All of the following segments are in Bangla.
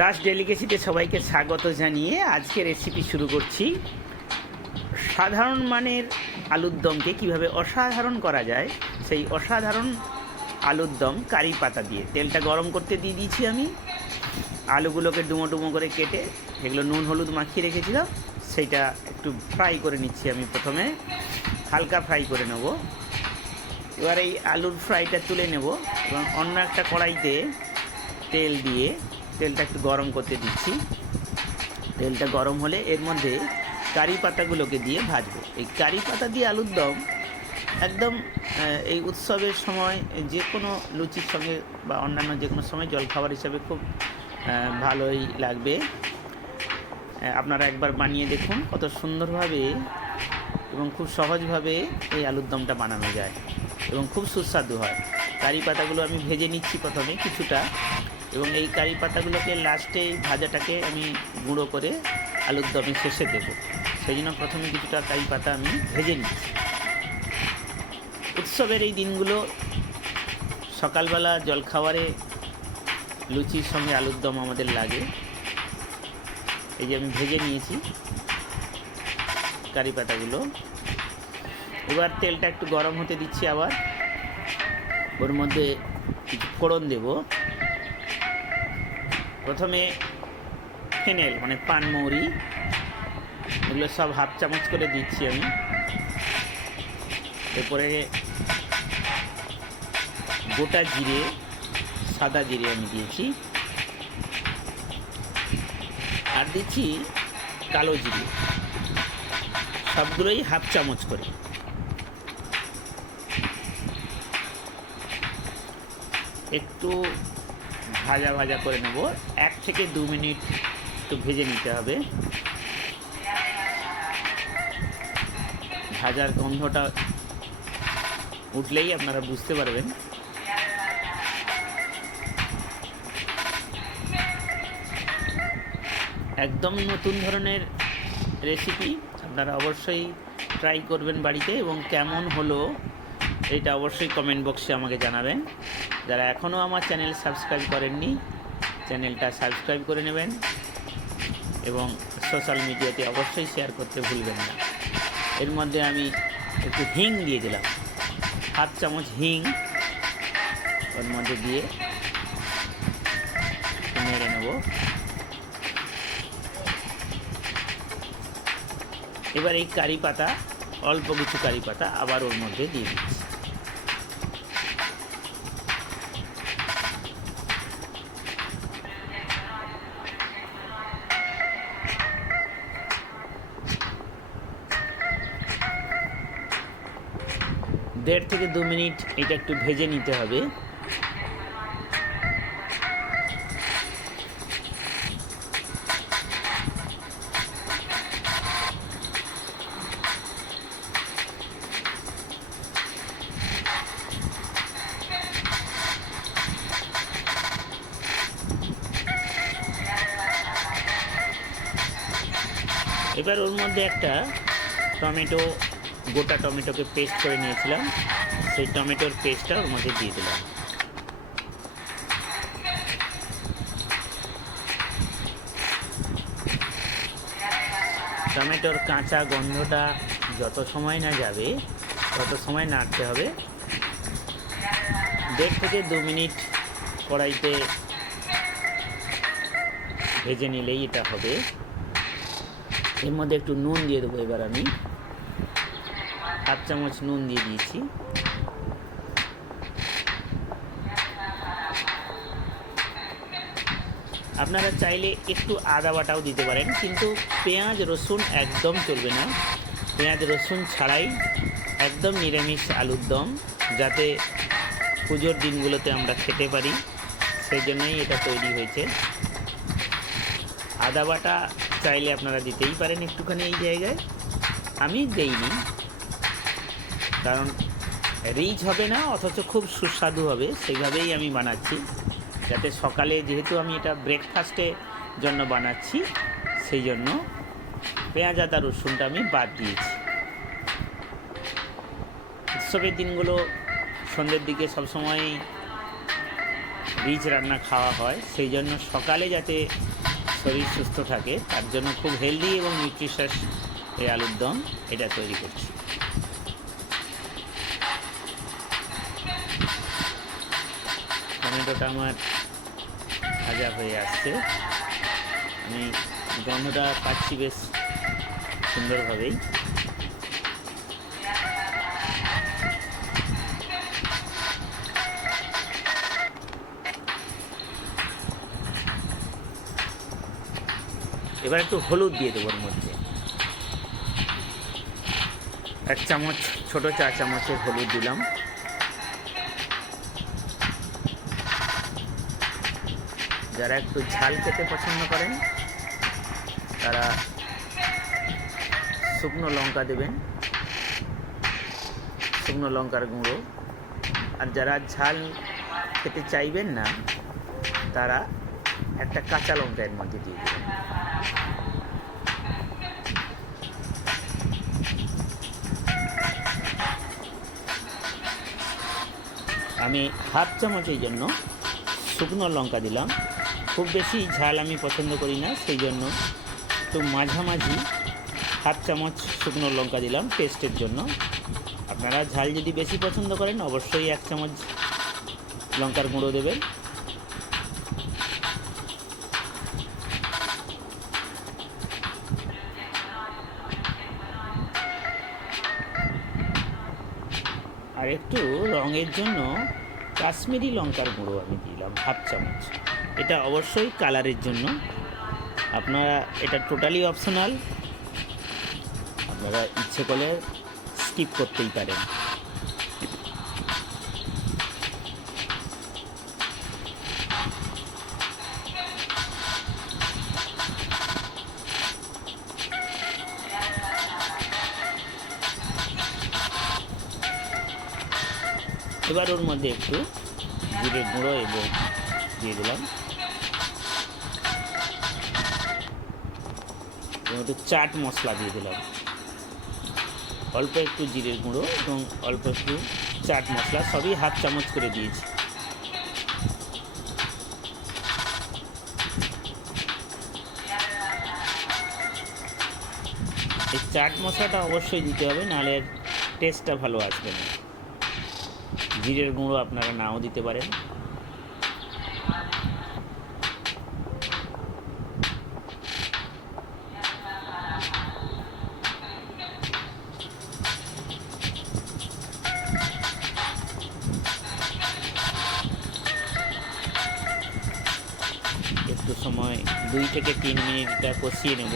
দাস ডেলিকেসিতে সবাইকে স্বাগত জানিয়ে আজকে রেসিপি শুরু করছি। সাধারণ মানের আলুর দমকে কীভাবে অসাধারণ করা যায়, সেই অসাধারণ আলুর দম কারি পাতা দিয়ে। তেলটা গরম করতে দিয়ে দিয়েছি আমি। আলুগুলোকে ডুমো ডুমো করে কেটে এগুলো নুন হলুদ মাখিয়ে রেখেছিলাম, সেইটা একটু ফ্রাই করে নিচ্ছি আমি। প্রথমে হালকা ফ্রাই করে নেব। এবার এই আলুর ফ্রাইটা তুলে নেব এবং অন্য একটা কড়াইতে তেল দিয়ে তেলটা একটু গরম করতে দিচ্ছি। তেলটা গরম হলে এর মধ্যে কারি পাতাগুলোকে দিয়ে ভাজবো। এই কারি পাতা দিয়ে আলুর দম একদম এই উৎসবের সময় যে কোনো লুচির সঙ্গে বা অন্যান্য যে কোনো সময় জলখাবার হিসাবে খুব ভালোই লাগবে। আপনারা একবার বানিয়ে দেখুন কত সুন্দরভাবে এবং খুব সহজভাবে এই আলুর দমটা বানানো যায় এবং খুব সুস্বাদু হয়। কারি পাতাগুলো আমি ভেজে নিচ্ছি প্রথমে কিছুটা, এবং এই কারি পাতাগুলোকে লাস্টে এই ভাজাটাকে আমি গুঁড়ো করে আলুর দমে শেষে দেবো। সেই জন্য প্রথমে কিছুটা কারি পাতা আমি ভেজে নিচ্ছি। উৎসবের এই দিনগুলো সকালবেলা জলখাবারে লুচির সঙ্গে আলুর দম আমাদের লাগে। এই যে আমি ভেজে নিয়েছি কারি পাতাগুলো। এবার তেলটা একটু গরম হতে দিচ্ছি। আবার ওর মধ্যে কিছু ফোড়ন দেব। প্রথমে ফেনেল মানে পানমৌরি, এগুলো সব হাফ চামচ করে দিচ্ছি আমি। এরপরে গোটা জিরে, সাদা জিরে আমি দিয়েছি, আর দিচ্ছি কালো জিরে, সবগুলোই হাফ চামচ করে। একটু ভাজা ভাজা করে নেব, 1 থেকে 2 মিনিট একটু ভেজে নিতে হবে। ভাজার গন্ধটা উঠলেই আপনারা বুঝতে পারবেন। একদম নতুন ধরনের রেসিপি, আপনারা অবশ্যই ট্রাই করবেন বাড়িতে, এবং কেমন হলো এটা অবশ্যই কমেন্ট বক্সে আমাকে জানাবেন। যারা এখনও আমার চ্যানেল সাবস্ক্রাইব করেননি, চ্যানেলটা সাবস্ক্রাইব করে নেবেন এবং সোশ্যাল মিডিয়াতে অবশ্যই শেয়ার করতে ভুলবেন না। এর মধ্যে আমি একটু হিং দিয়ে দিলাম, হাফ চামচ হিং ওর মধ্যে দিয়ে নেড়ে নেব। এবার এই কারি পাতা, অল্প কিছু কারি পাতা আবার ওর মধ্যে দিয়ে দিচ্ছি। দেড় থেকে 2 মিনিট এটা একটু ভেজে নিতে হবে। এবার ওর মধ্যে একটা টমেটো, গোটা টমেটোকে পেস্ট করে নিয়েছিলাম, সেই টমেটোর পেস্টটা ওর মধ্যে দিয়ে দিলাম। টমেটোর কাঁচা গন্ধটা যত সময় না যাবে তত সময় নাড়তে হবে। 1.5 থেকে 2 মিনিট কড়াইতে ভেজে নিলেই এটা হবে। এর মধ্যে একটু নুন দিয়ে দেবো। এবার আমি হাফ চামচ নুন দিয়ে দিয়েছি। আপনারা চাইলে একটু আদা বাটাও দিতে পারেন, কিন্তু পেঁয়াজ রসুন একদম চলবে না। পেঁয়াজ রসুন ছাড়াই একদম নিরামিষ আলুর দম, যাতে পুজোর দিনগুলোতে আমরা খেতে পারি, সেই জন্যই এটা তৈরি হয়েছে। আদা বাটা চাইলে আপনারা দিতেই পারেন একটুখানি এই জায়গায়, আমি দেইনি, কারণ রিচ হবে না অথচ খুব সুস্বাদু হবে, সেইভাবেই আমি বানাচ্ছি। যাতে সকালে, যেহেতু আমি এটা ব্রেকফাস্টের জন্য বানাচ্ছি, সেই জন্য পেঁয়াজ আদা রসুনটা আমি বাদ দিয়েছি। উৎসবের দিনগুলো সন্ধ্যের দিকে সবসময় রিচ রান্না খাওয়া হয়, সেই জন্য সকালে যাতে শরীর সুস্থ থাকে তার জন্য খুব হেলদি এবং নিউট্রিশাস এই আলুর দম এটা তৈরি করছি। টমেটোটা আমার ভাজা হয়ে আসছে, আমি গন্ধটা পাচ্ছি বেশ সুন্দরভাবেই। এবার একটু হলুদ দিয়ে দেবো ওর মধ্যে, 1 চামচ, ছোটো 4 চামচের হলুদ দিলাম। যারা একটু ঝাল খেতে পছন্দ করেন তারা শুকনো লঙ্কা দেবেন, শুকনো লঙ্কার গুঁড়ো। আর যারা ঝাল খেতে চাইবেন না তারা একটা কাঁচা লঙ্কা এর মধ্যে দিয়ে দেবেন। আমি 1/2 চামচ এই জন্য শুকনো লঙ্কা দিলাম, খুব বেশি ঝাল আমি পছন্দ করি না, সেই জন্য একটু মাঝামাঝি 1/2 চামচ শুকনো লঙ্কা দিলাম টেস্টের জন্য। আপনারা ঝাল যদি বেশি পছন্দ করেন অবশ্যই 1 চামচ লঙ্কার গুঁড়ো দেবেন। আর একটু রঙের জন্য কাশ্মীরি লঙ্কার গুঁড়ো আমি দিলাম 1/2 চামচ, এটা অবশ্যই কালারের জন্য। আপনারা এটা টোটালি অপশনাল, আপনারা ইচ্ছে করলে স্কিপ করতেই পারেন। এবার ওর মধ্যে একটু জিরে গুঁড়ো এবং দিয়ে দিলাম, একটু চাট মশলা দিয়ে দিলাম, অল্প একটু জিরের গুঁড়ো এবং অল্প একটু চাট মশলা, সবই 1/2 চামচ করে দিয়েছি। এই চাট মশলাটা অবশ্যই দিতে হবে, নাহলে টেস্টটা ভালো আসবে না। জিরের গুঁড়ো আপনারা নাও দিতে পারেন। একটু সময় 2 থেকে 3 মিনিট এটা কষিয়ে নেব,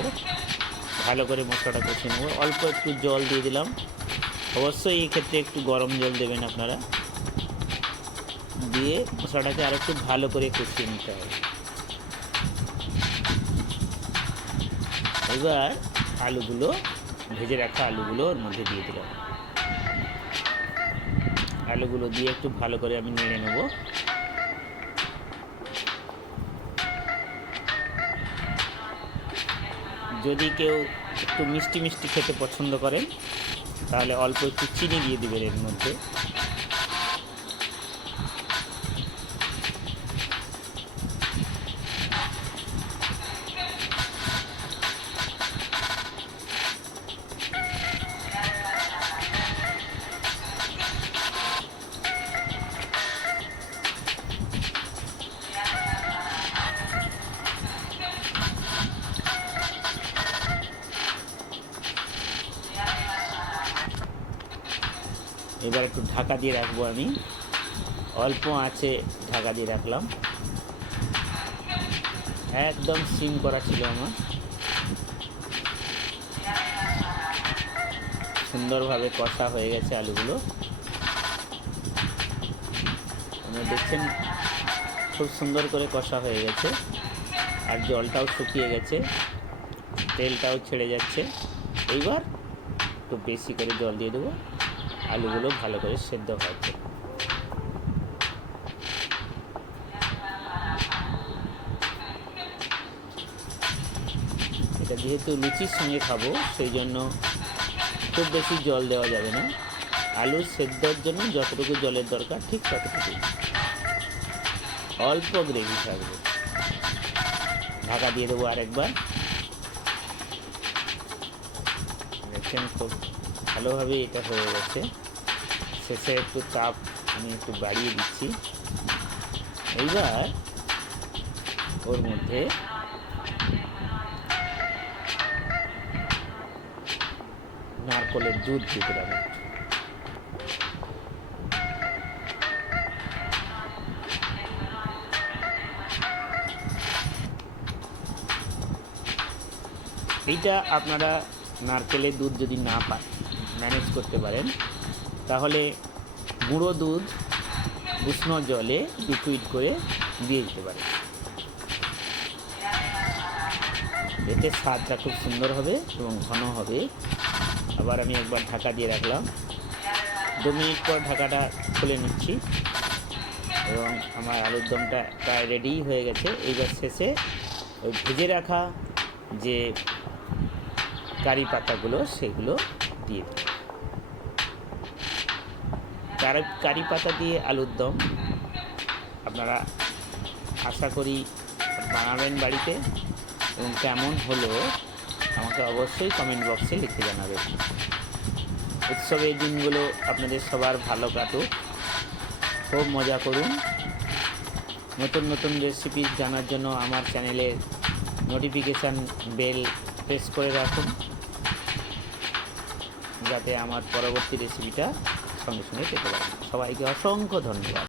ভালো করে মশলাটা কষিয়ে নেব। অল্প একটু জল দিয়ে দিলাম, অবশ্যই এই ক্ষেত্রে একটু গরম জল দেবেন আপনারা, দিয়ে মশলাটাকে আর একটু ভালো করে কষিয়ে নিতে হবে। এবার আলুগুলো, ভেজে রাখা আলুগুলো ওর মধ্যে দিয়ে দিলাম, আলুগুলো দিয়ে একটু ভালো করে আমি নেড়ে নেব। যদি কেউ একটু মিষ্টি মিষ্টি খেতে পছন্দ করেন তাহলে অল্প একটু চিনি দিয়ে দেবেন এর মধ্যে। এবার একটু ঢাকা দিয়ে রাখবো, আমি অল্প আঁচে ঢাকা দিয়ে রাখলাম, একদম সিম করা ছিল আমার। সুন্দরভাবে কষা হয়ে গেছে আলুগুলো, আপনারা দেখছেন খুব সুন্দর করে কষা হয়ে গেছে, আর জলটাও শুকিয়ে গেছে, তেলটাও ছেড়ে যাচ্ছে। এইবার একটু বেশি করে জল দিয়ে দেবো আলুগুলো ভালো করে সেদ্ধ হওয়ার জন্য। এটা যেহেতু লুচির সঙ্গে খাবো সেই জন্য খুব বেশি জল দেওয়া যাবে না, আলু সেদ্ধর জন্য যতটুকু জলের দরকার ঠিক ততটুকু। অল্প গ্রেভি থাকবে। ঢাকা দিয়ে দেবো আরেকবার। দেখছেন খুব ভালোভাবে এটা হয়ে গেছে। শেষে একটু তাপ আমি একটু বাড়িয়ে দিচ্ছি। এইবার ওর মধ্যে নারকলের দুধ দিয়ে দিলাম। এইটা আপনারা নারকেলের দুধ যদি না পান, ম্যানেজ করতে পারেন, তাহলে গুঁড়ো দুধ উষ্ণ জলে লিকুইড করে দিয়ে দিতে পারেন। এতে স্বাদটা খুব সুন্দর হবে এবং ঘন হবে। আবার আমি একবার ঢাকা দিয়ে রাখলাম। 2 মিনিট পর ঢাকাটা খুলে নিচ্ছি এবং আমার আলুর দমটা প্রায় রেডি হয়ে গেছে। এইবার শেষে ওই ভেজে রাখা যে কারি পাতাগুলো সেগুলো দিয়ে দিই। কারি পাতা দিয়ে আলুর দম আপনারা আশা করি বানাবেন বাড়িতে, এবং কেমন হলো আমাকে অবশ্যই কমেন্ট বক্সে লিখে জানাবেন। উৎসবের দিনগুলো আপনাদের সবার ভালো কাটুক, খুব মজা করুন। নতুন নতুন রেসিপি জানার জন্য আমার চ্যানেলের নোটিফিকেশান বেল প্রেস করে রাখুন, যাতে আমার পরবর্তী রেসিপিটা সঙ্গে সঙ্গে পেতে পারেন। সবাইকে অসংখ্য ধন্যবাদ।